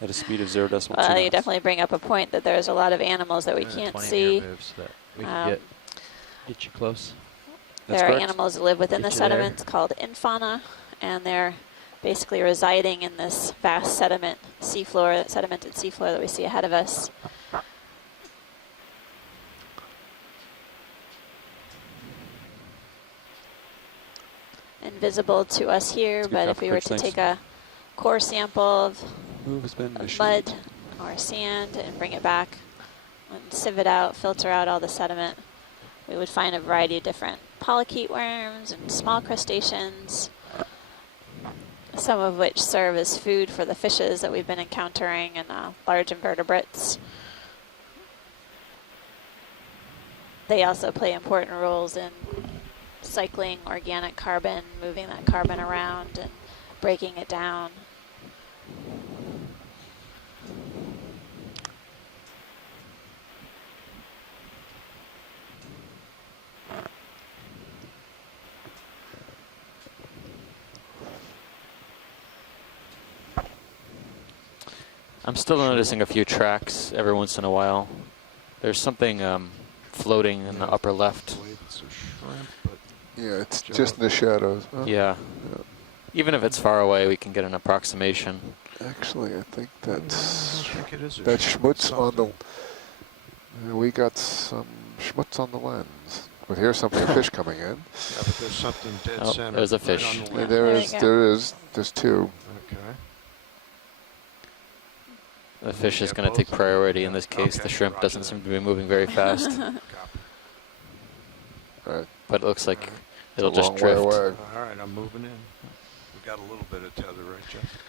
at a speed of 0.2 Well, you knots. definitely bring up a point that there's a lot of animals that we can't 20 see. air moves that we can get you close. That's There are correct. animals that live within the Get you there. sediments called infauna, and they're basically residing in this vast sediment seafloor, sedimented seafloor that we see ahead of us. Invisible to us here, Good but if copy, we were Rich, to thanks. take a core sample of Move has been mud initiated. or sand and bring it back and sieve it out, filter out all the sediment, we would find a variety of different polychaete worms and small crustaceans, some of which serve as food for the fishes that we've been encountering and large invertebrates. They also play important roles in cycling organic carbon, moving that carbon around and breaking it down. I'm still noticing a few tracks every once in a while. There's something floating in the upper left. I believe it's a shrimp, but Yeah, it's just in the shadows. Huh? Yeah. Even if it's far away, we can get an approximation. Actually, I think I that's don't think it is a that's shrimp, schmutz on the. something. We got some schmutz on the lens. But here's something a fish coming in. Yeah, but there's something dead Oh, center. there's a right fish. on the And lens. There you go. there's two. Okay. The fish is Yeah, going to take both. priority in this case. Okay, The shrimp roger doesn't that. seem to be moving very fast, Copy. Right. but it looks like Alright. it'll It's a just long drift. way away. All right, I'm moving in. We got a little bit of tether, right, Jeff?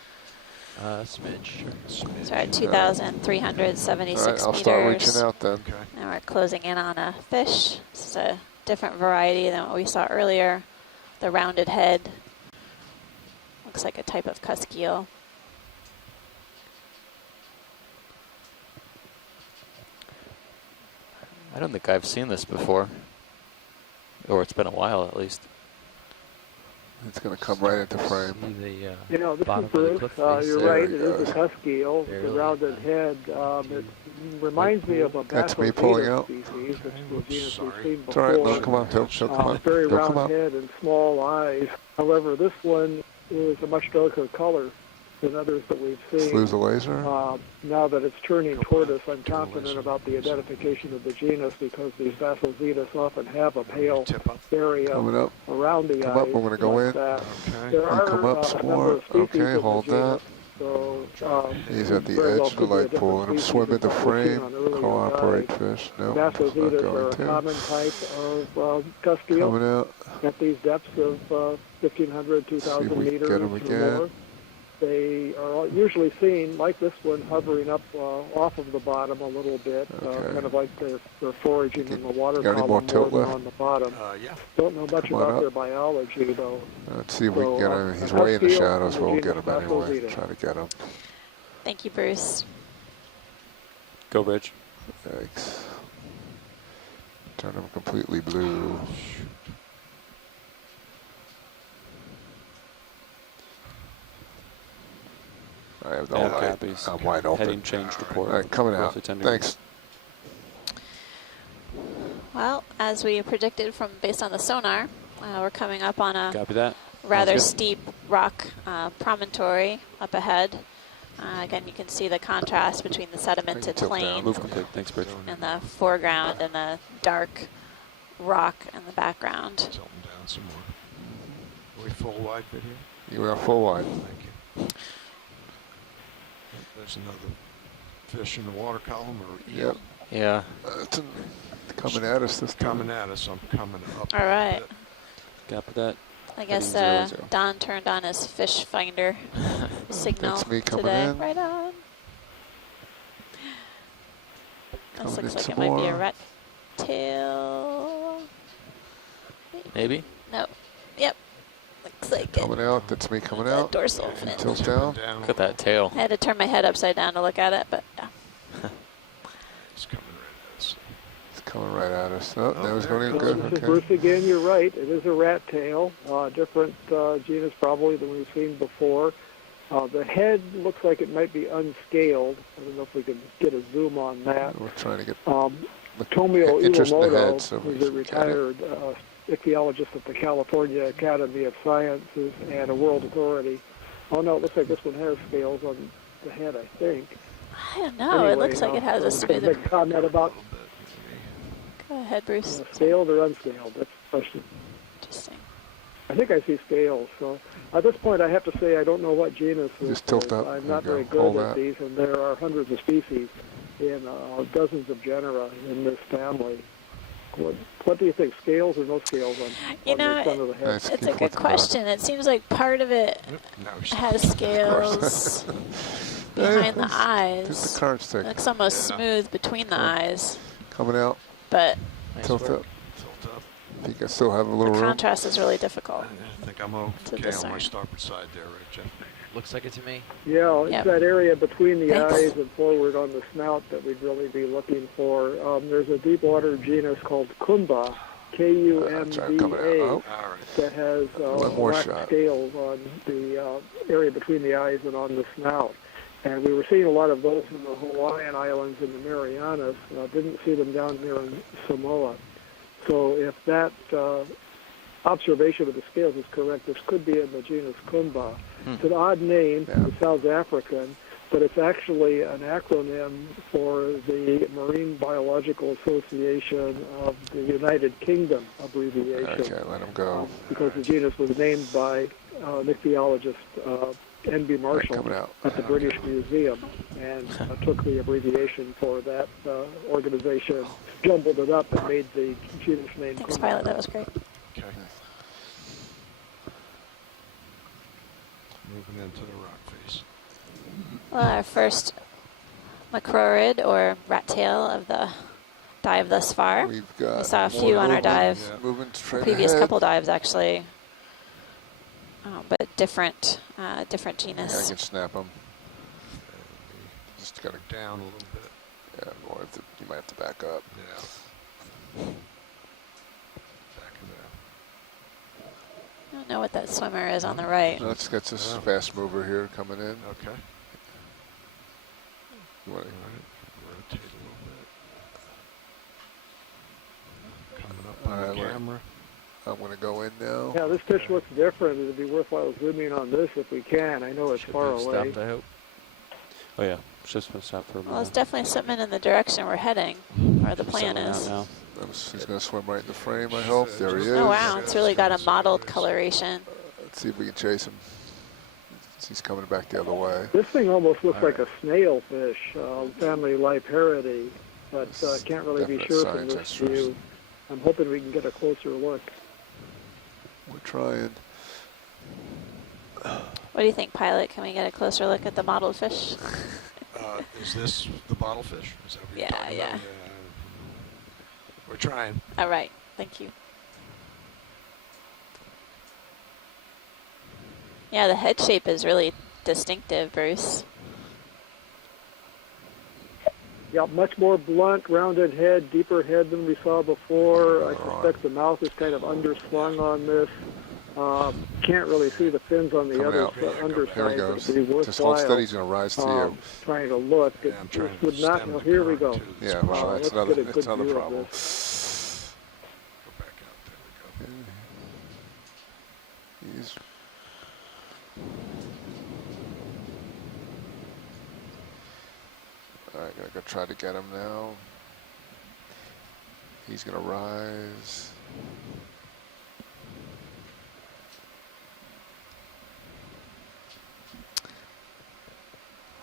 Smidge, sure. Smidge. So we're at 2,376 All right, I'll start meters. reaching out then. Okay. And we're closing in on a fish. This is a different variety than what we saw earlier. The rounded head. Looks like a type of cusk eel. I don't think I've seen this before, or it's been a while at least. It's going to come right into frame. See the You know, this bottom is of the Bruce. cliff face You're there. right. It There we is a go. cusk eel with a Barely. rounded head. It reminds me of a That's me pulling Bassovita out. species, which is a genus Sorry. we've seen It's all right. before. They'll come up. They'll come up. Very They'll round come up. head and small eyes. However, this one is a much darker color than others that we've seen. Flews a laser. Now that it's turning toward us, I'm Go confident listen. about the identification of the genus because these Bassozetus often have a pale Tip up. area Coming up. around the Come eyes. up, we're gonna go like in. that. Okay. There You are come up some a number more. of species Okay, in the hold genus, that. so He's at the very well edge of the could be a light pool. different Let him species swim into than what we've seen frame. on earlier Cooperate, dives. fish. No, it's not Bassozetus are going a to. common type of cusk eel Coming out. at these depths of 1,500, See if 2,000 we can meters get 'em or again. more. They are usually seen, like this one, hovering up off of the bottom a little bit, Okay. kind of like they're foraging in the water Got any column more more tilt than left? on the bottom. Yeah. Don't know much Come on about up. their biology, though. Let's see if we can So, get him. He's a way in the cusk eel shadows, from but the we'll get him genus anyway. Bassovita. Try to get him. Thank you, Bruce. Go bridge. Thanks. Turn him completely blue. I have no All light. copies. I'm wide open. Heading change to port. All right, coming out. Roughly 10 degrees. Thanks. Well, as we predicted from based on the sonar, we're coming up on a Copy that. rather good. steep rock promontory up ahead. Again, you can see the contrast between the sedimented tilt down. plain Move complete. Thanks, bridge. in the foreground and the dark rock in the background. Tilt them down some more. Are we full wide video? You are full wide. Thank you. There's another fish in the water column or Yep. Yeah. It's coming at us this time. coming at us. I'm coming up. All right. Gap of that. I guess Heading 0-0. Don turned on his fish finder signal That's me coming today. in. Right on. This Coming looks in like some it might be a more. rat tail. Maybe. No. Yep. Looks like it. Coming out. That's me coming The out. dorsal fin. Tilt down. Look at that tail. I had to turn my head upside down to look at it, but yeah. It's coming right at us. It's coming right at us. Oh, that was there going it good. This is Okay. Bruce again. You're right. It is a rat tail. Different genus probably than we've seen before. The head looks like it might be unscaled. I don't know if we can get a zoom on that. We're trying to get Tomio interest in the Iwamoto, head, so we who's a can get it. retired ichthyologist at the California Academy of Sciences and a world authority. Oh no, it looks like this one has scales on the head, I think. I don't know. It Anyway, looks like it has a Make smooth. a comment about Go ahead, Bruce. scaled or unscaled. That's the question. Interesting. I think I see scales. So at this point, I have to say I don't know what genus this Just tilt is. up. I'm There not you very go. Hold good at that. these, and there are hundreds of species in dozens of genera in this family. What do you think? Scales or no scales on, You on know, the front of the head? Nice. It's a Keep good looking at it. question. It seems like part of it Now he's has scales behind the Did the eyes. current It stick. looks almost smooth between the eyes, Coming out. but Nice Tilt work. up. Tilt up. I think I still have a the little room. contrast is really difficult. I think I'm okay on discern. my starboard side there, right, Jeff? Looks like it to me. Yeah, it's Yep. that area between the Thanks. eyes and forward on the snout that we'd really be looking for. There's a deep water genus called Kumba, Try coming out. K-U-M-B-A, Oh, All right. that has One more black shot. scales on the area between the eyes and on the snout. And we were seeing a lot of those in the Hawaiian Islands and the Marianas. Didn't see them down here in Samoa. So if that observation of the scales is correct, this could be in the genus Kumba. It's an odd name. Yeah. It sounds African, but it's actually an acronym for the Marine Biological Association of the United Kingdom abbreviation. Okay, let him go. Because the genus was named by ichthyologist N.B. Marshall coming out. at the British Museum, and took the abbreviation for that organization, jumbled it up, and made the genus name. Thanks, Kumba. Pilot. That was great. Okay. Moving into the rock face. Well, our first macrorid or rat tail of the dive thus far. We've got We saw a more few on our movement. dive. Yeah. Moving straight Previous ahead. couple dives, actually, but different Yeah, I genus. can snap them. Just got it down a little bit. Yeah, or if you might have to back up. Yeah. Back of that. I don't know what that swimmer is on the right. Let's get this Oh. fast mover here coming in. Okay. You want All right. Rotate a little bit. Coming up All on right, the we're- camera. I'm going to go in now. Yeah, this fish looks different. It'd be worthwhile zooming on this if we can. I know it's Should far have away. stopped, I hope. Oh yeah, just been stopped for a Well, moment. it's definitely swimming in the direction we're heading, or the plan Settling out is. now. He's going to swim right in the frame, I hope. There he is. Oh wow, it's really got a mottled coloration. Let's see if we can chase him. He's coming back the other way. This thing almost looks All like a snail fish, family Liparidae, but can't really be Definite sure from science this extras. view. I'm hoping we can get a closer look. We're trying. What do you think, Pilot? Can we get a closer look at the mottled fish? Is this the bottlefish? Is that what you're Yeah, talking yeah. about? We're trying. All right, thank you. Yeah, the head shape is really distinctive, Bruce. Yeah, much more blunt, rounded head, deeper head than we saw before. I suspect the mouth is kind of underslung on this. Can't really see the fins on the Coming other out. underside. Here he but goes. it'd be Just hold steady. worthwhile He's going to rise to you. trying to look. Yeah, It I'm trying this to would not. stem Oh, the here we current go. too. Yeah, Let's well, let's that's another, get a good it's another view of problem. this. Go back out. There we go. He's all right. Gonna go try to get him now. He's gonna rise.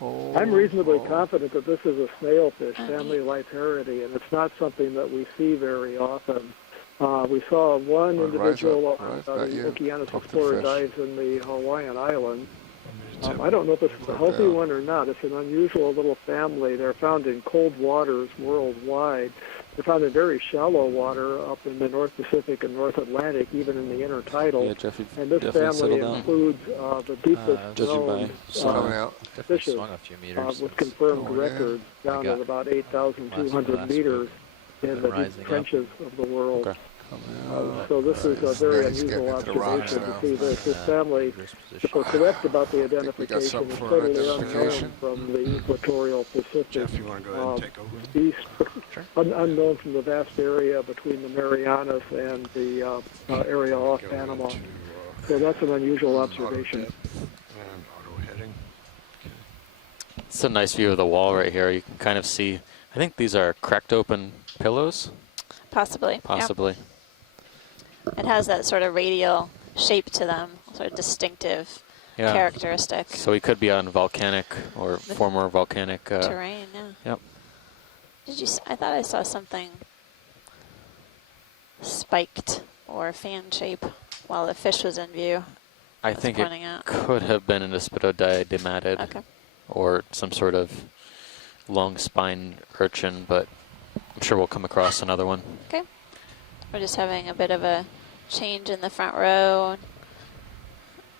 I'm reasonably Oh. confident that this is a snailfish, Oh, family neat. Liparity, and it's not something that we see very often. We saw one Well, rise individual up, on rise, the not you. Okeanos Talk to the Explorer fish. dives in the Hawaiian Islands. Tim, I don't know if it's a Put healthy down. one or not. It's an unusual little family. They're found in cold waters worldwide. They're found in very shallow water up in the North Pacific and North Atlantic, even in the intertidal. Yeah, Jeffy, And this definitely family settle down. includes the deepest Judging by known Coming out. Definitely fishes swung a few meters. with since confirmed Oh, yeah. records down got at about last 8,200 meters in Been the rising deep up. trenches of the world. Okay. So this is a very He's getting unusual into the rocks observation now. to see this. This family, This if we're position. correct about the we got identification, something is for totally identification. unknown from the equatorial Pacific. Jeff, you want to go ahead and take over? East, Sure. unknown from the vast area between the Marianas and the area off Go Panama. into, So that's an unusual auto observation. depth and auto heading. It's a nice view of the wall right here. You can kind of see, I think these are cracked open pillows, Possibly. possibly. Yeah. It has that sort of radial shape to them, sort of distinctive Yeah. characteristic So we could be on volcanic or former volcanic. terrain. Yeah. Yep. Did you? I thought I saw something spiked or fan shape while the fish was in view. I That's think it pointing out. could have been an Aspidodidymatid Okay. or some sort of long spine urchin, but I'm sure we'll come across another one. Okay. We're just having a bit of a change in the front row,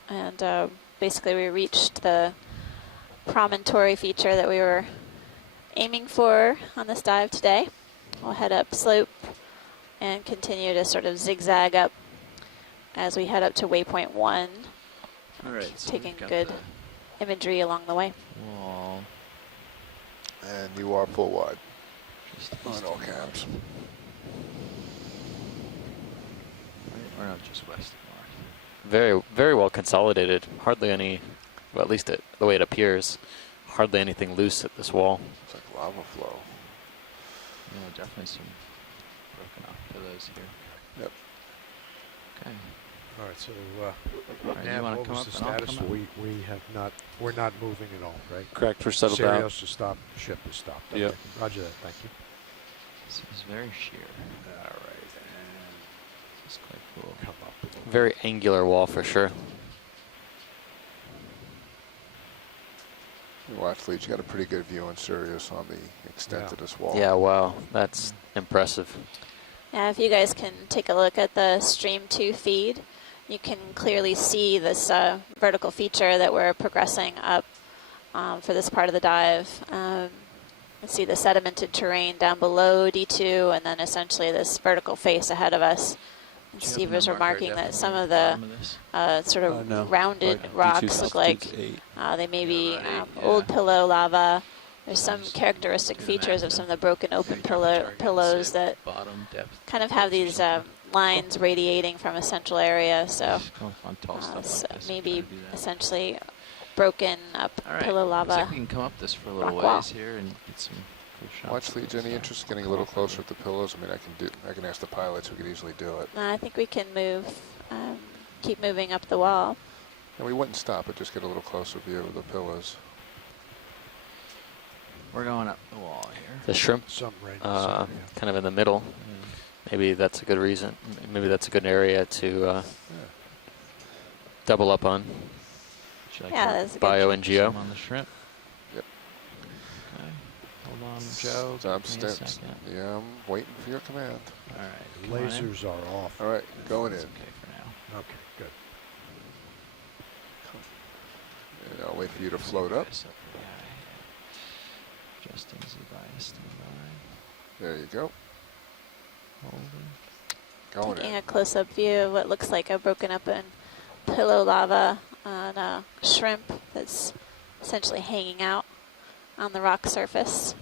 and basically we reached the promontory feature that we were aiming for on this dive today. We'll head up slope and continue to sort of zigzag up as we head up to waypoint 1, All right, so taking we've got good the imagery along the way. wall And you are full wide just on east all of caps. Right, or not just west of Mark. Very, very well consolidated. Hardly any, well, at least the way it appears, hardly anything loose at this wall. It's like lava flow. Yeah, definitely some broken off pillows here. Yep. Okay. All right, so All right, you Nav, want to what come was up the and I'll status? come up? We have not, we're not moving at all, right? Correct, we're settled down. Serios to stop, ship is stopped. Yep. Okay. Roger that, thank you. This is very sheer. All right, and This is quite cool. come up a little bit. Very angular wall for sure. Watch, Leach, you got a pretty good view on Sirius on the extent Yeah. of this wall. Yeah, wow, that's impressive. Yeah, if you guys can take a look at the Stream 2 feed, you can clearly see this vertical feature that we're progressing up for this part of the dive. You see the sedimented terrain down below D2 and then essentially this vertical face ahead of us. And Do you Steve happen was to mark remarking our that depth some on of bottom the this? sort of No. rounded Right, rocks D2 look like altitude's 8. they may be right, old yeah. pillow lava. There's some Just characteristic do the features math of some of then. the broken open Maybe drop the target and pillows say that bottom depth kind of have or these something. lines radiating from a central area. So, Just come on tall stuff so like this. maybe try to do that. essentially broken up All right. pillow Looks lava. like we can come up this for a little rock wall. ways here and get some cool shots. Watch, of Leach, this, any interest in getting a little closer at the pillows? I mean, I can ask the pilots, we could easily do it. I think we can move, keep moving up the wall. And we wouldn't stop it, just get a little closer view of the pillows. We're going up the wall here. The shrimp, Something right in this area. kind of in the middle. Maybe that's a good reason. Maybe that's a good area to double up on. Would you like Yeah, to that's a good bio and geo. zoom on the shrimp? Yep. Okay. Hold on, Joe. Stop Give me a steps. second. Yeah, I'm waiting for your command. All right. come on in. Lasers are off. All right, going in. That's okay for now. Okay, good. And I'll wait for you to float up. This up the eye. Adjusting Z bias to the line. There you go. Holding. Going Taking in. a close-up view of what looks like a broken up and pillow lava on a shrimp that's essentially hanging out on the rock surface.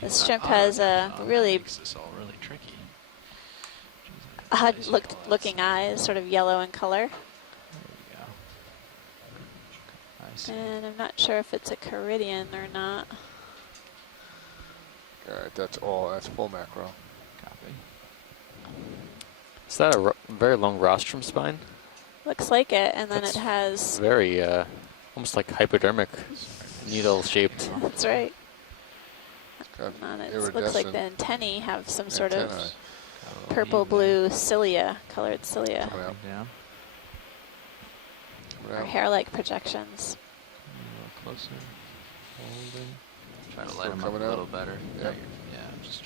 This shrimp has a That really makes this all really tricky. Jeez, odd nice looking eyes, sort of yellow in color. There we go. I see. And I'm not sure if it's a Caridian or not. All right, that's all. That's full macro. Copy. Is that a very long rostrum spine? Looks like it, and then That's it has Very, almost like hypodermic needle-shaped. That's right. It's got And it looks like the iridescent antennae have some sort of antennae. purple-blue cilia, colored cilia, Coming out. Down. Coming or out. hair-like projections. A little closer. Holding. Try to Still light them up coming a out. little better. Now Yep. you're